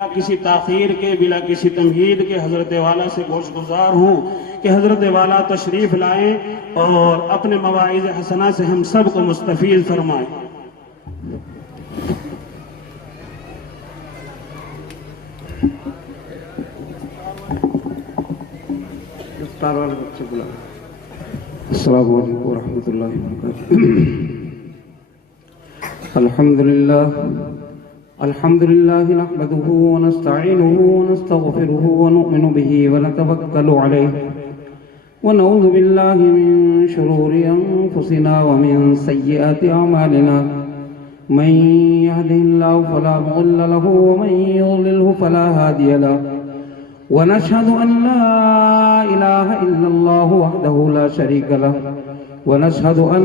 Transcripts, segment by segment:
بلا کسی تاخیر کے، بلا کسی تمہید کے حضرت والا سے گوش گزار ہوں کہ حضرت والا تشریف لائیں اور اپنے مواعظ حسنہ سے ہم سب کو مستفیض فرمائیں۔ السلام علیکم ورحمۃ اللہ وبرکاتہ۔ الحمد للہ نحمده ونستعینه ونستغفره ونؤمن به ونتوکل علیہ ونعوذ باللہ من شرور انفسنا ومن سیئات اعمالنا من يهده الله فلا مضل له ومن يضلله فلا هادي له ونشهد أن لا إله إلا الله وحده لا شريك له ونشهد أن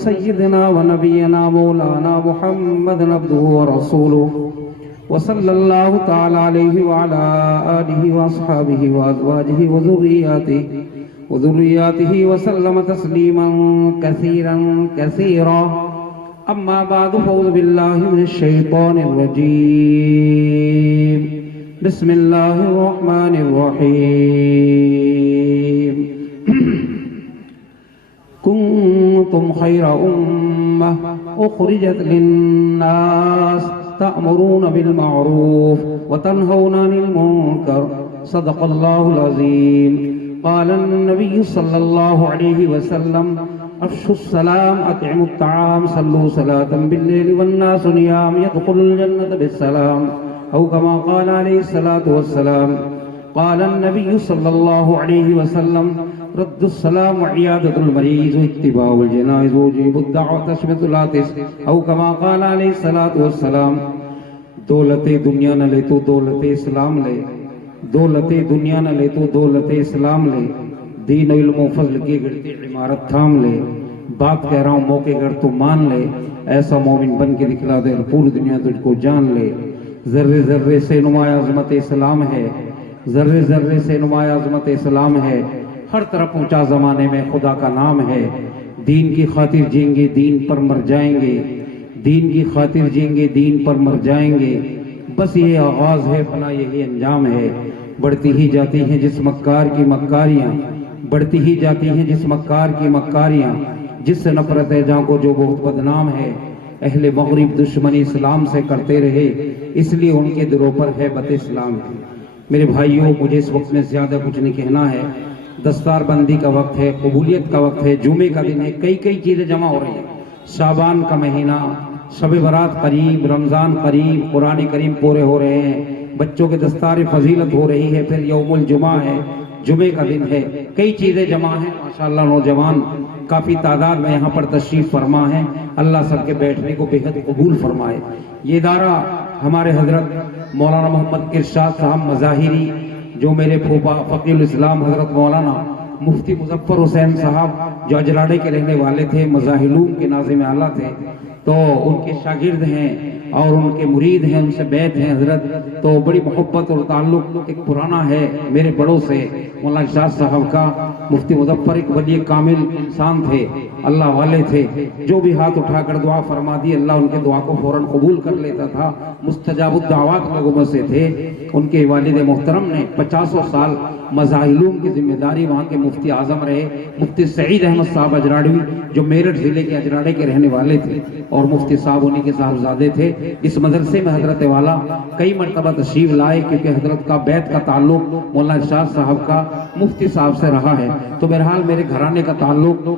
سيدنا ونبينا مولانا محمد عبده ورسوله وصلى الله تعالى عليه وعلى آله وأصحابه وأزواجه وذرياته وسلم تسليما كثيرا أما بعد فأعوذ بالله من الشيطان الرجيم بسم الله الرحمن الرحيم كنتم خير أمة أخرجت للناس تأمرون بالمعروف وتنهون عن المنكر صدق الله العظيم قال النبي صلى الله عليه وسلم افشوا السلام اطعموا الطعام صلوا صلاة بالليل والناس نيام يدخل الجنة بالسلام أو كما قال عليه الصلاة والسلام قال النبي صلى الله عليه وسلم رد السلام وعيادة المريض واتباع الجنائز وجيب الدعوة تشمت العاطس أو كما قال عليه الصلاة والسلام دولت دنیا نہ لے تو دولت اسلام لے، دولت دنیا نہ لے تو دولت اسلام لے، دین و علم و فضل کی گرتی عمارت تھام لے، بات کہہ رہا ہوں موقع گر تو مان لے، ایسا مومن بن کے دکھلا دے پوری دنیا تجھ کو جان لے۔ ذرے ذرے سے نمایاں عظمت اسلام ہے، ذرے ذرے سے نمایاں عظمت اسلام ہے، ہر طرف اونچا زمانے میں خدا کا نام ہے۔ دین کی خاطر جئیں گے دین پر مر جائیں گے، دین کی خاطر جئیں گے دین پر مر جائیں گے، بس یہ آغاز ہے فنا یہی انجام ہے۔ بڑھتی ہی جاتی ہیں جس مکار کی مکاریاں، بڑھتی ہی جاتی ہیں جس مکار کی مکاریاں، جس سے نفرت ہے جہاں کو جو بہت بدنام ہے۔ اہل مغرب دشمنی اسلام سے کرتے رہے، اس لیے ان کے دلوں پر ہے بت اسلام کی۔ میرے بھائیوں، مجھے اس وقت میں زیادہ کچھ نہیں کہنا ہے، دستار بندی کا وقت ہے، قبولیت کا وقت ہے، جمعے کا دن ہے، کئی چیزیں جمع ہو رہی ہیں۔ شعبان کا مہینہ، شب برات قریب، رمضان قریب، قرآن کریم پورے ہو رہے ہیں، بچوں کے دستار فضیلت ہو رہی ہے، پھر یوم الجمعہ ہے، جمعے کا دن ہے، کئی چیزیں جمع ہیں۔ ماشاءاللہ نوجوان کافی تعداد میں یہاں پر تشریف فرما ہے، اللہ سب کے بیٹھنے کو بہت قبول فرمائے۔ یہ ادارہ ہمارے حضرت مولانا محمد ارشاد صاحب مظاہری، جو میرے پھوپا فقیہ الاسلام حضرت مولانا مفتی مظفر حسین صاحب جو اجراڑے کے رہنے والے تھے، مظاہرون کے ناظم اعلیٰ تھے، تو ان کے شاگرد ہیں اور ان کے مرید ہیں، ان سے بیعت ہیں حضرت، تو بڑی محبت اور تعلق ایک پرانا ہے میرے بڑوں سے۔ مولانا ارشاد صاحب کا مفتی مظفر ایک ولی کامل انسان تھے، اللہ والے تھے، جو بھی ہاتھ اٹھا کر دعا فرما دی اللہ ان کے دعا کو فوراً قبول کر لیتا تھا، مستجاب الدعوات لوگوں میں سے تھے۔ ان کے والد محترم نے 50 سال مظاہرون کی ذمہ داری وہاں کے مفتی اعظم رہے، مفتی سعید احمد صاحب اجراڑوی جو میرٹھ ضلع کے اجراڑے کے رہنے والے تھے اور مفتی صاحب انہی کے صاحبزادے تھے۔ اس مدرسے میں حضرت والا کئی مرتبہ تشریف لائے، کیونکہ حضرت کا بیعت کا تعلق مولانا ارشاد صاحب کا مفتی صاحب سے رہا ہے، تو بہرحال میرے گھرانے کا تعلق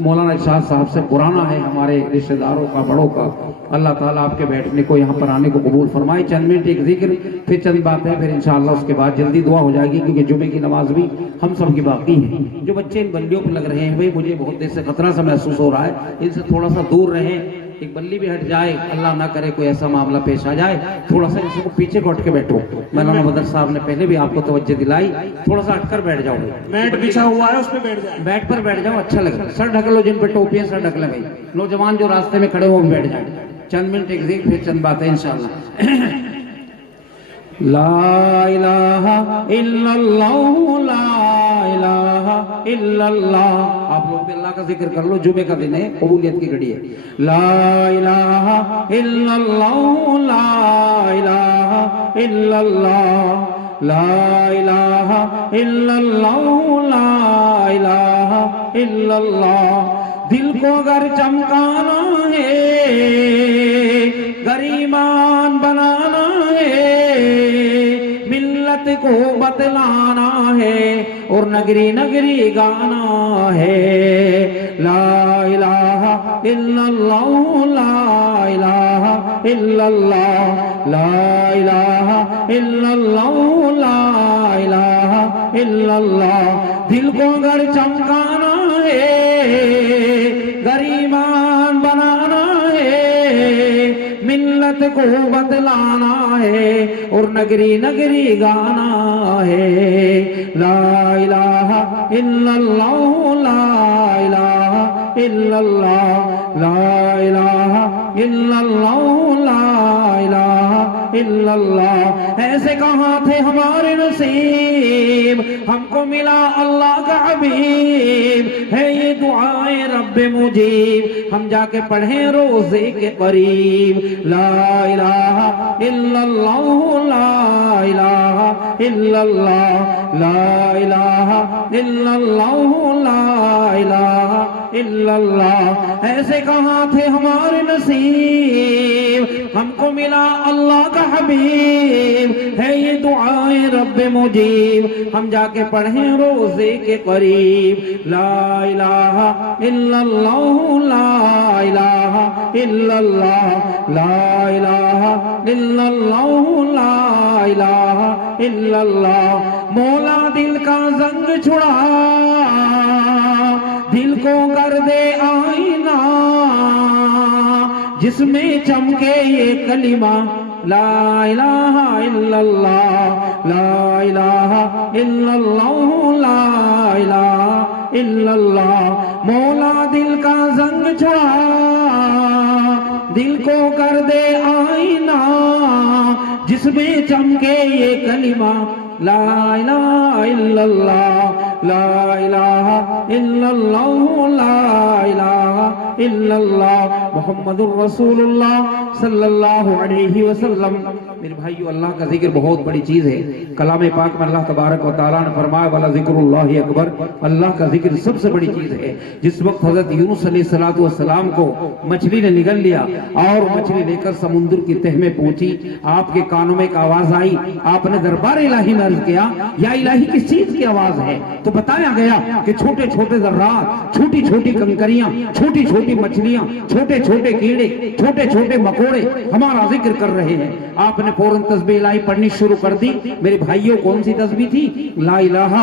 مولانا ارشاد صاحب سے پرانا ہے، ہمارے رشتہ داروں کا، بڑوں کا۔ اللہ تعالیٰ آپ کے بیٹھنے کو، یہاں پر آنے کو قبول فرمائے۔ چند منٹ ایک ذکر، پھر چند باتیں، پھر انشاءاللہ اس کے بعد جلدی دعا ہو جائے گی، کیونکہ جمعے کی نماز بھی ہم سب کی باقی ہے۔ جو بچے ان بلیوں پہ لگ رہے ہیں، بھائی مجھے بہت دیر سے خطرہ سا محسوس ہو رہا ہے، ان سے تھوڑا سا دور رہیں، ایک بلی بھی ہٹ جائے، اللہ نہ کرے کوئی ایسا معاملہ پیش آ جائے، تھوڑا سا ان کو پیچھے کو ہٹ کے بیٹھو۔ مولانا بدر صاحب نے پہلے بھی آپ کو توجہ دلائی، تھوڑا سا ہٹ کر بیٹھ جاؤ، میٹ بچھا ہوا ہے اس پہ بیٹھ جائیں، بیٹ پر بیٹھ جاؤ، اچھا لگے۔ سر ڈھک لو، جن پہ ٹوپیاں سر ڈھک لیں بھائی، نوجوان جو راستے میں کھڑے ہو وہ بیٹھ جائیں۔ چند منٹ ایک ذکر، پھر چند باتیں انشاءاللہ۔ لا الہ الا اللہ، لا الہ الا اللہ۔ آپ لوگ بھی اللہ کا ذکر کر لو، جمعے کا دن ہے، قبولیت کی گھڑی ہے۔ لا الہ الا اللہ، لا الہ الا اللہ لا الہ الا اللہ لا الہ الا اللہ. دل کو اگر چمکانا ہے گر ایمان بنانا ہے ملت کو بتلانا ہے اور نگری نگری گانا ہے. لا الہ الا اللہ لا الہ الا اللہ لا الہ الا اللہ لا الہ الا اللہ. دل کو اگر چمکانا ہے گر ایمان بنانا ہے ملت کو بتلانا ہے اور نگری نگری گانا ہے. لا الہ الا اللہ لا الہ الا اللہ لا الہ الا اللہ لا الہ الا اللہ. ایسے کہاں تھے ہمارے نصیب ہم کو ملا اللہ کا حبیب ہے یہ دعائیں رب مجیب ہم جا کے پڑھیں روزے کے قریب. لا الہ الا اللہ لا الہ الا اللہ لا الہ الا اللہ لا الہ الا اللہ. ایسے کہاں تھے ہمارے نصیب ہم کو ملا اللہ کا حبیب ہے یہ دعائیں رب مجیب ہم جا کے پڑھیں روزے کے قریب. لا الہ الا اللہ لا الہ الا اللہ لا الہ الا اللہ لا الہ الا اللہ. مولا دل کا زنگ چھڑا دل کو کر دے آئینہ جس میں چمکے یہ کلمہ لا الہ الا اللہ لا الہ الا اللہ لا الہ الا اللہ. مولا دل کا زنگ چھڑا دل کو کر دے آئینہ جس میں چمکے یہ کلمہ لا الہ الا اللہ لا الہ الا اللہ لا الہ الا اللہ محمد الرسول اللہ صلی اللہ علیہ وسلم. میرے بھائیو اللہ کا ذکر بہت بڑی چیز ہے. کلام پاک میں اللہ تبارک و تعالیٰ نے فرمایا والا ذکر اللہ اکبر. اللہ کا ذکر سب سے بڑی چیز ہے. جس وقت حضرت یونس علیہ السلام کو مچھلی نے نگل لیا اور مچھلی لے کر سمندر کی تہ میں پہنچی آپ کے کانوں میں ایک آواز آئی. آپ نے دربار الہی میں عرض کیا یا الہی کس چیز کی آواز ہے تو بتایا گیا کہ چھوٹے چھوٹے ذرات چھوٹی چھوٹی کنکریاں چھوٹی چھوٹی مچھلیاں چھوٹے چھوٹے کیڑے چھوٹے چھوٹے مکوڑے ہمارا ذکر کر رہے ہیں. آپ نے فوراً تسبیح الہی پڑھنی شروع کر دی. میرے بھائیوں کون سی تسبیح تھی؟ لا الہ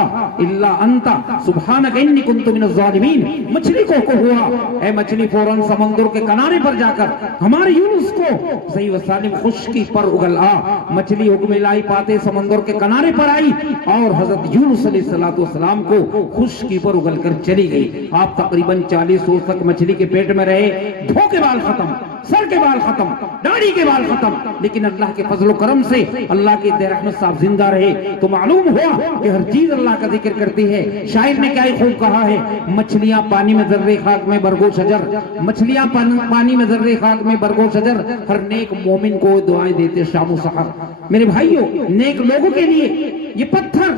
الا انت سبحانک انی کنت من الظالمین. مچھلی کو ہوا اے مچھلی فوراً سمندر کے کنارے پر جا کر ہمارے یونس کو صحیح و سالم خشکی پر اگل آ. مچھلی حکم الہی پاتے سمندر کے کنارے پر آئی اور حضرت یونس علیہ السلام کو خشکی پر اگل کر چلی گئی. آپ تقریباً 40 روز تک مچھلی کے پیٹ میں رہے. دھو کے بال ختم سر کے بال ختم داڑھی کے بال ختم لیکن اللہ کے فضل و کرم سے اللہ کی دیر رحمت صاحب زندہ رہے. تو معلوم ہوا کہ ہر چیز اللہ کا ذکر کرتی ہے. شاعر نے کیا خوب کہا ہے مچھلیاں پانی میں ذرے خاک میں برگو شجر. مچھلیاں پانی میں ذرے خاک میں برگو شجر. ہر نیک مومن کو دعائیں دیتے شام و سحر. میرے بھائیوں نیک لوگوں کے لیے یہ پتھر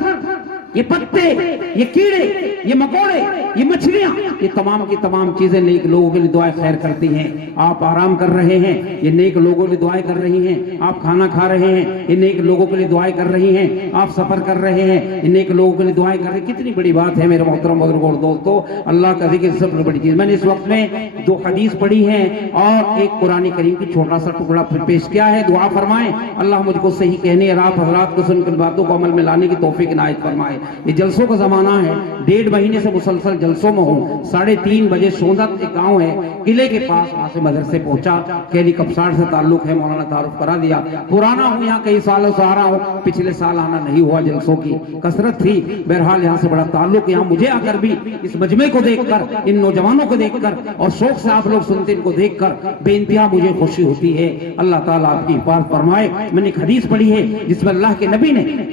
یہ پتے یہ کیڑے یہ مکوڑے یہ مچھلیاں یہ تمام کی تمام چیزیں نیک لوگوں کے لیے دعائیں خیر کرتی ہیں. آپ آرام کر رہے ہیں یہ نیک لوگوں کے لیے دعائیں کر رہی ہیں. آپ کھانا کھا رہے ہیں یہ نیک لوگوں کے لیے دعائیں کر رہی ہیں. آپ سفر کر رہے ہیں یہ نیک لوگوں کے لیے دعائیں کر رہے ہیں. کتنی بڑی بات ہے میرے محترم بزرگوں اور دوستو. اللہ کا ذکر سب سے بڑی چیز. میں نے اس وقت میں 2 حدیث پڑھی ہیں اور ایک قرآن کریم کی چھوٹا سا ٹکڑا پیش کیا ہے. دعا فرمائیں اللہ مجھ کو صحیح کہنے اور آپ حضرات کو سن کر باتوں کو عمل میں لانے کی توفیق عنایت فرمائے. یہ جلسوں کا زمانہ ہے. 1.5 مہینے سے مسلسل جلسوں میں ہوں. 3:30 بجے سوندت ایک گاؤں ہے قلعے کے پاس وہاں سے مدرسے پہنچا. کیلی کپساڑ سے تعلق ہے. مولانا تعارف کرا دیا. پرانا ہوں یہاں کئی سالوں سے آ رہا ہوں. پچھلے سال آنا نہیں ہوا. جلسوں کی کثرت تھی. بہرحال یہاں سے بڑا تعلق. یہاں مجھے آ کر بھی اس مجمع کو دیکھ کر ان نوجوانوں کو دیکھ کر اور شوق سے آپ لوگ سنتے ان کو دیکھ کر بے انتہا مجھے خوشی ہوتی ہے. اللہ تعالیٰ آپ کی حفاظت فرمائے. میں نے ایک حدیث پڑھی ہے جس میں اللہ کے نبی نے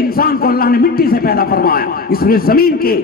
انسان کو اللہ نے مٹی سے پیدا فرمایا. اس لیے زمین کے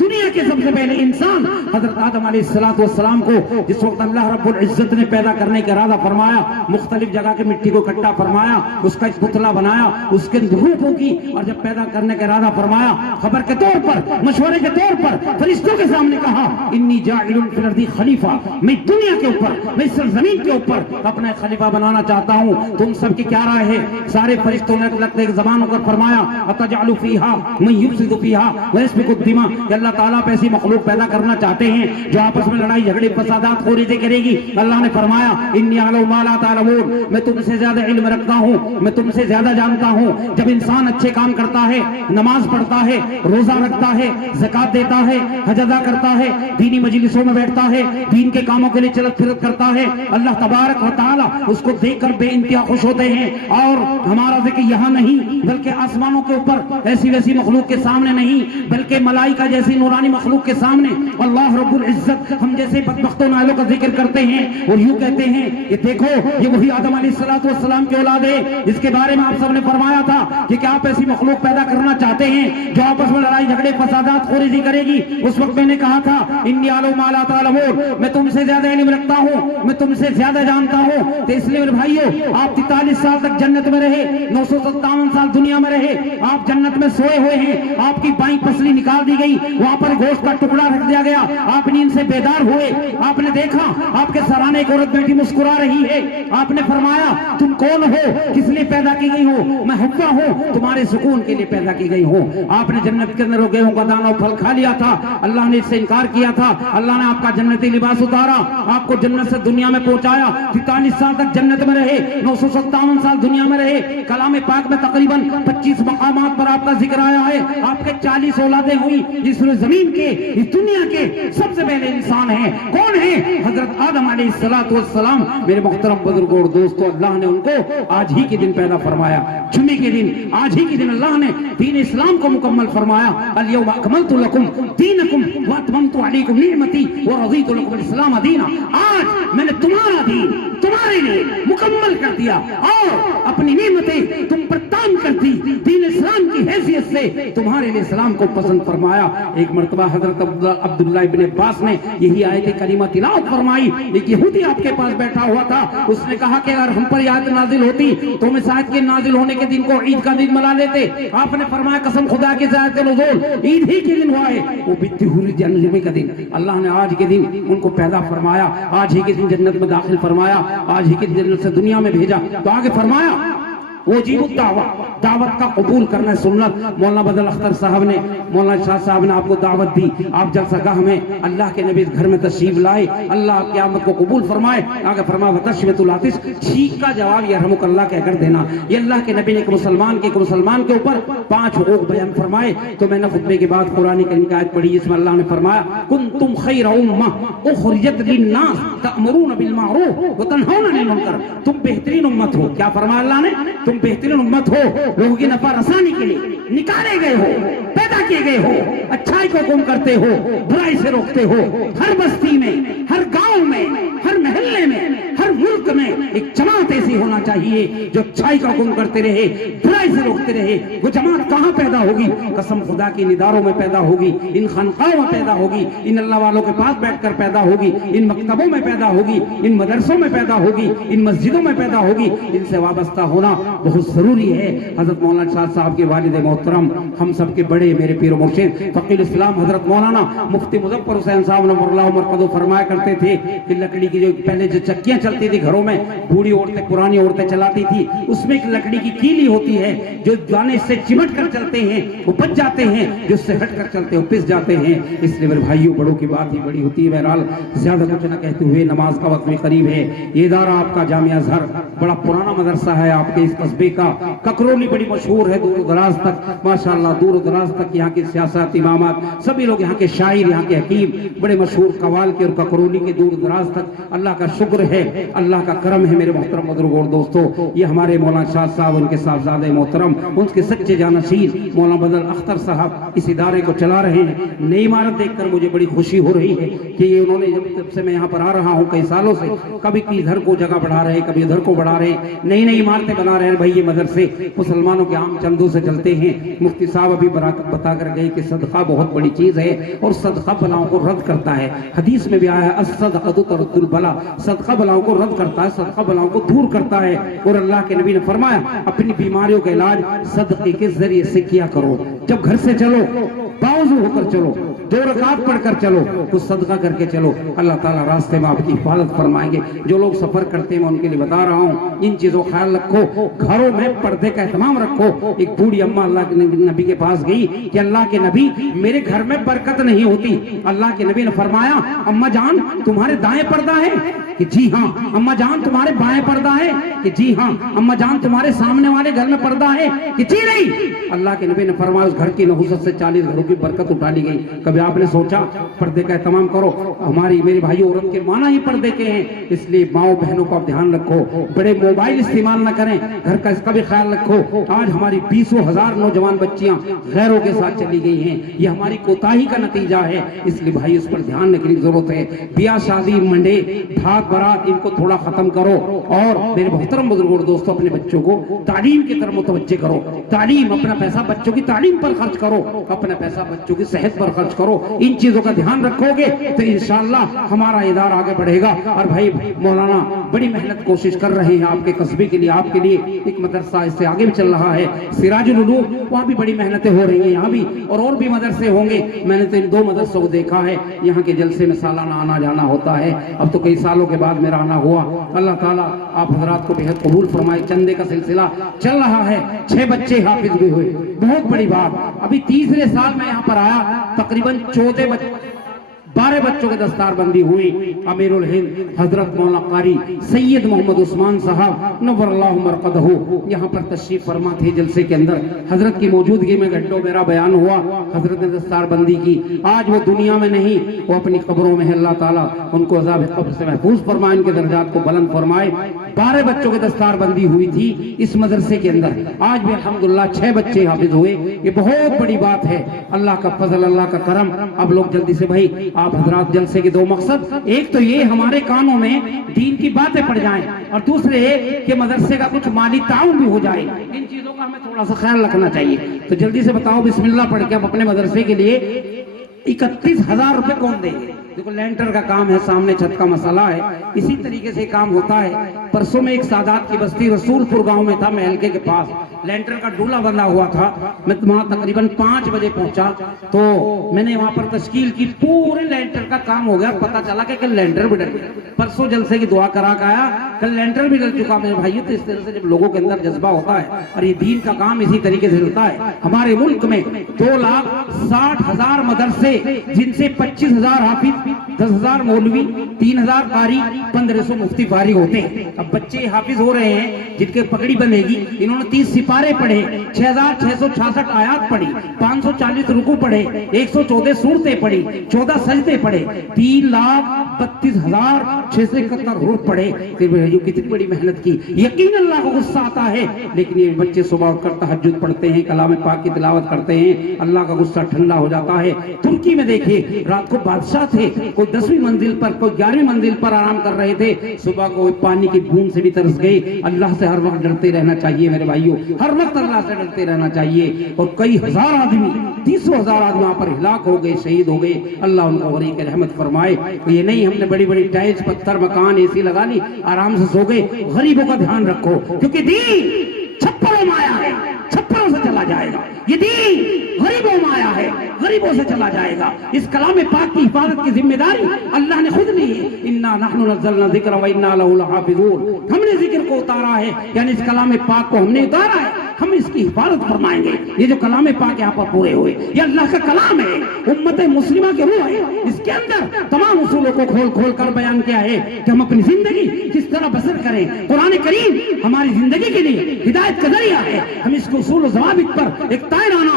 دنیا کے سب سے پہلے انسان حضرت آدم علیہ السلام کو جس وقت اللہ رب العزت نے پیدا کرنے کا ارادہ فرمایا، مختلف جگہ کے مٹی کو اکٹھا فرمایا، اس کا ایک پتلا بنایا، اس کے روحوں کی، اور جب پیدا کرنے کا ارادہ فرمایا خبر کے طور پر، مشورے کے طور پر فرشتوں کے سامنے کہا انی جاعل فی الارض خلیفہ، میں دنیا کے اوپر، میں زمین کے اوپر اپنا خلیفہ بنانا چاہتا ہوں، تم سب کی کیا رائے ہے؟ سارے فرشتوں نے ایک زبان ہو کر فرمایا اتجعل فیہا من یفسد فیہا ویسفک الدماء، کہ اللہ تعالیٰ پہ ایسی مخلوق پیدا کرنا چاہتے ہیں جو آپس میں لڑائی جھگڑے فسادات خوریزیں کرے گی. اللہ نے فرمایا انی اعلم ما لا تعلمون، میں تم سے زیادہ علم رکھتا ہوں، میں تم سے زیادہ جانتا ہوں. جب انسان اچھے کام کرتا ہے، نماز پڑھتا ہے، روزہ رکھتا ہے، زکات دیتا ہے، حج ادا کرتا ہے، دینی مجلسوں میں بیٹھتا ہے، دین کے کاموں کے لیے چلت پھرت کرتا ہے، اللہ تبارک و تعالی اس کو دیکھ کر بے انتہا خوش ہوتے ہیں. اور ہمارا ذکر یہاں نہیں بلکہ آسمانوں کے اوپر ایسی ویسی مخلوق کے سامنے نہیں بلکہ ملائکہ جیسی نورانی مخلوق کے سامنے اللہ رب العزت ہم جیسے بدبختوں نالوں کا ذکر کرتے ہیں اور یوں کہتے ہیں کہ دیکھو یہ وہی آدم علیہ السلام کی اولاد ہے جس کے بارے میں آپ سب نے فرمایا تھا کہ کیا آپ ایسی مخلوق پیدا کرنا چاہتے ہیں جو آپس میں لڑائی جھگڑے فسادات خوریزی کرے گی. اس وقت میں نے کہا تھا انی اعلم ما لا تعلمون، میں تم سے زیادہ علم رکھتا ہوں، میں تم سے زیادہ جانتا ہوں. تو اس لیے میرے بھائیو آپ 43 سال تک جنت میں رہے، 957 سال دنیا میں رہے، آپ جنت میں سوئے ہوئے ہیں، آپ کی بائیں پسلی نکال دی گئی، وہاں پر گوشت کا ٹکڑا رکھ دیا گیا، آپ نیند سے بیدار ہوئے، آپ نے دیکھا آپ کے سرانے ایک عورت بیٹی مسکرا رہی ہے، آپ نے فرمایا تم کون ہو، کس لیے پیدا کی گئی ہو؟ میں حوا ہوں، تمہارے سکون کے لیے پیدا کی گئی ہوں. آپ نے جنت کے اندر گیہوں کا دانہ پھل کھا لیا تھا، اللہ نے اس سے انکار کیا تھا، اللہ نے آپ کا جنتی لباس اتارا، آپ کو جنت سے دنیا میں پہنچایا. 43 سال تک جنت میں رہے، 957 سال دنیا میں رہے. کلام پاک میں تقریباً 25 مقامات پر آپ کا ذکر آیا ہے. آپ کے 40 اولادیں ہوئی جس میں زمین کے اس دنیا کے سب سے پہلے انسان ہیں. کون ہیں؟ حضرت آدم علیہ السلام. میرے محترم بزرگوں اور دوستوں، اللہ نے ان کو آج ہی کے دن پیدا فرمایا، جمعے کے دن، آج ہی کے دن اللہ نے دین اسلام کو مکمل فرمایا. الیوم اکملت لکم دینکم واتممت علیکم نعمتی ورضیت لکم الاسلام دینا. آج میں نے تمہارا دین تمہارے لیے مکمل کر دیا اور اپنی نعمتیں تم پر تام کر دی. دین اسلام کی حیثیت سے تمہارے لیے اسلام کو پسند فرمایا. ایک مرتبہ حضرت عبداللہ ابن عباس نے یہی آیت کریمہ تلاوت فرمائی. ایک یہودی آپ کے پاس بیٹھا ہوا تھا، اس نے کہا کہ اگر ہم پر یہ آیت نازل ہوتی تو ہم اس آیت کے نازل ہونے کے دن کو عید کا دن منا لیتے. آپ نے فرمایا قسم خدا کی آیت کا نزول عید ہی کے دن ہوا ہے، وہ بیتی ہوئی جنم کا دن. اللہ نے آج کے دن ان کو پیدا فرمایا، آج ہی کے دن جنت میں داخل فرمایا، آج ہی کے دن جنت سے دنیا میں بھیجا. تو آگے فرمایا وجیب الدعوت، دعوت کا قبول کرنا سنت. مولانا بدل اختر صاحب نے، مولانا شاہ صاحب نے آپ کو دعوت دی. آپ جلسہ گاہ میں اللہ کے نبی اس گھر میں تشریف لائے، اللہ قیامت کو قبول فرمائے. آگے فرمایا وتشویۃ العاطس، چھینک کا جواب یرحمک اللہ کہہ کر دینا. یہ اللہ کے نبی نے ایک مسلمان کے اوپر 5 حقوق بیان فرمائے. تو میں نے خطبے کے بعد قرآن کریم کی آیت پڑھی جس میں اللہ نے فرمایا کنتم خیر امہ اخرجت للناس تأمرون بالمعروف وتنہون عن المنکر. تم بہترین امت ہو. کیا فرمایا اللہ نے؟ تم بہترین امت ہو، لوگوں کی نفع رسانی کے لیے نکالے گئے ہو، پیدا کیے گئے ہو، اچھائی کو حکم کرتے ہو، برائی سے روکتے ہو. ہر بستی میں، ہر گاؤں میں، ہر محلے میں، ہر ملک میں ایک جماعت ایسی ہونا چاہیے جو اچھائی کا حکم کرتے رہے، برائی سے روکتے رہے. وہ جماعت کہاں پیدا ہوگی؟ قسم خدا کی ان اداروں میں پیدا ہوگی، ان خانقاہوں میں پیدا ہوگی، ان اللہ والوں کے پاس بیٹھ کر پیدا ہوگی، ان مکتبوں میں پیدا ہوگی، ان مدرسوں میں پیدا ہوگی، ان مسجدوں میں پیدا ہوگی. ان سے وابستہ ہونا بہت ضروری ہے. حضرت مولانا شاہ صاحب کے والد محترم، ہم سب کے بڑے، میرے پیر و مرشد فقیر اسلام حضرت مولانا مفتی مظفر حسین صاحب نور اللہ مرقدو فرمایا کرتے تھے کہ لکڑی کی جو پہلے جو چکیاں چلتی تھی گھروں میں، بوڑھی عورتیں پرانی عورتیں چلاتی تھی، اس میں ایک لکڑی کی کیلی ہوتی ہے، جو دانے سے چمٹ کر چلتے ہیں وہ بچ جاتے ہیں، جو اس سے ہٹ کر چلتے ہیں وہ پس جاتے ہیں. اس لیے میرے بھائیوں بڑوں کی بات ہی بڑی ہوتی ہے. بہرحال زیادہ کچھ نہ کہتے ہوئے نماز کا وقت بھی قریب ہے. یہ ادارہ آپ کا جامعہ ازہر بڑا پرانا مدرسہ ہے آپ کے اس قصبے کا. ککرولی بڑی مشہور ہے دور و دراز تک، ماشاءاللہ دور و دراز تک یہاں کے سیاست امامات سبھی لوگ، یہاں کے شاعر، یہاں کے حکیم بڑے مشہور قوال کے اور ککرولی کے دور و دراز تک. اللہ کا شکر ہے اللہ کا کرم ہے میرے محترم بزرگوں اور دوستوں. یہ ہمارے مولانا شاہ صاحب، ان کے صاحبزادے محترم، ان کے سچے جانشین مولانا بدر اختر صاحب اس ادارے کو چلا رہے ہیں. نئی عمارت دیکھ کر مجھے بڑی خوشی ہو رہی ہے کہ انہوں نے جب سے میں یہاں پر آ رہا ہوں کئی سالوں سے، کبھی ادھر کو جگہ بڑھا رہے ہیں، کبھی ادھر کو بڑھا رہے ہیں، نئی نئی عمارتیں بنا رہے ہیں. بھائی یہ مدرسے مسلمانوں کے عام چندوں سے چلتے ہیں. مفتی صاحب ابھی بتا کر گئے کہ صدقہ بہت بڑی چیز ہے اور صدقہ بلاؤں کو رد کرتا ہے. حدیث میں بھی آیا ہے الصدقۃ ترد البلا، صدقہ بلاؤں کو رد کرتا ہے، صدقہ بلاؤں کو دور کرتا ہے. اور اللہ کے نبی نے فرمایا اپنی بیماریوں کا علاج صدقے کے ذریعے سے کیا کرو. جب گھر سے چلو باوضو ہو کر چلو، 2 رکعت پڑھ کر چلو، کچھ صدقہ کر کے چلو، اللہ تعالیٰ راستے میں آپ کی حفاظت فرمائیں گے. جو لوگ سفر کرتے ہیں میں ان کے لیے بتا رہا ہوں ان چیزوں کا خیال رکھو. گھروں میں پردے کا اہتمام رکھو. ایک بوڑھی اماں اللہ کے نبی کے پاس گئی کہ اللہ کے نبی میرے گھر میں برکت نہیں ہوتی. اللہ کے نبی نے فرمایا اماں جان تمہارے دائیں پردہ ہے کہ جی ہاں. اماں جان تمہارے بائیں پردہ ہے کہ جی ہاں. اماں جان تمہارے سامنے والے گھر میں پردہ ہے کہ جی نہیں. اللہ کے نبی نے فرمایا اس گھر کی نحوست سے 40 گھروں کی برکت اٹھا لی گئی. کبھی آپ نے سوچا پردے کا اہتمام کرو. ہماری میرے بھائی عورت کے معنی ہی پردے کے ہیں، اس لیے ماؤں بہنوں کو آپ دھیان رکھو. بڑے موبائل استعمال نہ کریں، گھر کا اس کا بھی خیال رکھو. آج ہماری 20,000 نوجوان بچیاں غیروں کے ساتھ چلی گئی ہیں، یہ ہماری کوتاہی کا نتیجہ ہے. اس لیے بھائی اس پر دھیان رکھنے کی ضرورت ہے. بیاہ شادی منڈے بھاگ برات ان کو تھوڑا ختم کرو. اور میرے محترم بزرگوں اور دوستوں اپنے بچوں کو تعلیم کی طرف متوجہ کرو. تعلیم، اپنا پیسہ بچوں کی تعلیم پر خرچ کرو، اپنا پیسہ بچوں کی صحت پر خرچ کرو. ان چیزوں کا دھیان رکھو گے تو انشاءاللہ ہمارا ادارہ آگے بڑھے گا. اور بھائی مولانا بڑی محنت کوشش کر رہے ہیں آپ کے قصبے کے لیے، آپ کے لیے ایک مدرسہ اس سے آگے بھی چل رہا ہے سراج العلوم، وہاں بھی بڑی محنتیں ہو رہی ہیں. یہاں بھی اور بھی مدرسے ہوں گے. میں نے تو ان 2 مدرسوں کو دیکھا ہے. یہاں کے جلسے میں سالانہ آنا جانا ہوتا ہے. اب تو کئی سالوں کے بعد میرا آنا ہوا. اللہ تعالیٰ آپ حضرات کو بہت قبول فرمائے. چندے کا سلسلہ چل رہا ہے. 6 بچے حافظ بھی ہوئے، بہت بڑی بات. ابھی 3رے سال میں یہاں پر آیا، تقریباً 12 بچوں کے دستار بندی ہوئی. امیر الہند حضرت مولانا قاری سید محمد عثمان صاحب نور اللہ مرقدہ یہاں پر تشریف فرما تھے. جلسے کے اندر حضرت کی موجودگی میں گھنٹوں میرا بیان ہوا. حضرت نے دستار بندی کی. آج وہ دنیا میں نہیں، وہ اپنی قبروں میں ہے. اللہ تعالیٰ ان کو عذاب قبر سے محفوظ فرمائے، ان کے درجات کو بلند فرمائے. 12 بچوں کے دستار بندی ہوئی تھی اس مدرسے کے اندر. آج بھی الحمدللہ 6 بچے حافظ ہوئے. یہ بہت بڑی بات ہے، اللہ کا فضل، اللہ کا کرم. اب لوگ جلدی سے بھائی آپ حضرات جلسے کے 2 مقصد، ایک تو یہ ہمارے کانوں میں دین کی باتیں پڑ جائیں، اور دوسرے کہ مدرسے کا کچھ مالی تعاون بھی ہو جائے. ان چیزوں کا ہمیں تھوڑا سا خیال رکھنا چاہیے. تو جلدی سے بتاؤ بسم اللہ پڑھ کے اب اپنے مدرسے کے لیے 31,000 روپے کون دیں گے؟ دیکھو لینٹر کا کام ہے، سامنے چھت کا مسئلہ ہے، اسی طریقے سے کام ہوتا ہے. پرسوں میں ایک سادات کی بستی رسول پور گاؤں میں تھا، محل کے پاس لینٹر کا ڈولا بندھا ہوا تھا. میں وہاں تقریباً 5 بجے پہنچا تو میں نے وہاں پر تشکیل کی. پورے لینٹر کا کام ہو گیا. پتا چلا کہ کل لینٹر بھی ڈل گیا. پرسوں جلسے کی دعا کرا کے آیا، کل لینٹر بھی ڈل چکا. میرے بھائیو تو اس طرح سے جب لوگوں کے اندر جذبہ ہوتا ہے اور یہ دین کا کام اسی طریقے سے ہوتا ہے. ہمارے ملک میں 2,60,000 مدرسے، جن سے 25,000 حافظ، 10,000 مولوی، 3,000 قاری، 1,500 مفتی فارغ ہوتے ہیں. اب بچے حافظ ہو رہے ہیں جن کے پگڑی بندھے گی. انہوں نے 30 سپارے پڑھے، 6,666 آیات پڑھی، 540 رکوع پڑھے، 114 سورتیں پڑھی، 14 سجدے پڑھے، 3,32,671 حروف پڑھے. کتنی بڑی محنت کی. یقین اللہ کو غصہ آتا ہے، لیکن یہ بچے صبح اٹھ کر تہجد پڑھتے ہیں، کلام پاک کی تلاوت کرتے ہیں. اللہ کا غصہ ٹھنڈا ہو جاتا ہے. ترکی میں دیکھیے رات کو بادشاہ تھے، کوئی 10ویں منزل پر، کوئی 11ویں منزل پر آرام کر رہے تھے. صبح کو پانی کی بوند سے بھی ترس گئے. اللہ سے ہر وقت ڈرتے رہنا چاہیے میرے بھائیوں، ہر وقت اللہ سے ڈرتے رہنا چاہیے. اور کئی ہزار آدمی، 30,000 آدمی وہاں پر ہلاک ہو گئے، شہید ہو گئے. اللہ ان کو غریق رحمت فرمائے. یہ نہیں ہم نے بڑی بڑی ٹائلز، پتھر، مکان، اے سی لگا لی، آرام سے سو گئے. غریبوں کا دھیان رکھو، کیونکہ دین چھپروں میں آیا ہے، چھپروں سے چلا جائے گا. یہ دین غریبوں میں آیا ہے، غریبوں سے چلا جائے گا. اس کلام پاک کی حفاظت کی ذمہ داری اللہ نے خود لی ہے. انا نحن نزلنا الذکر و انا لہ لحافظون. ہم نے ذکر کو اتارا ہے، یعنی اس کلام پاک کو ہم نے اتارا ہے، ہم اس کی حفاظت فرمائیں گے. یہ جو کلام پاک یہاں پر پورے ہوئے، یہ اللہ کا کلام ہے، امت مسلمہ کے روح ہے. اس کے اندر تمام اصولوں کو کھول کھول کر بیان کیا ہے کہ ہم اپنی زندگی کس طرح بسر کریں. قرآن کریم ہماری زندگی کے لیے ہدایت کا ذریعہ ہے. ہم اس کے اصول و ضوابط پر ایک طائرانہ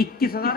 21,000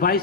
22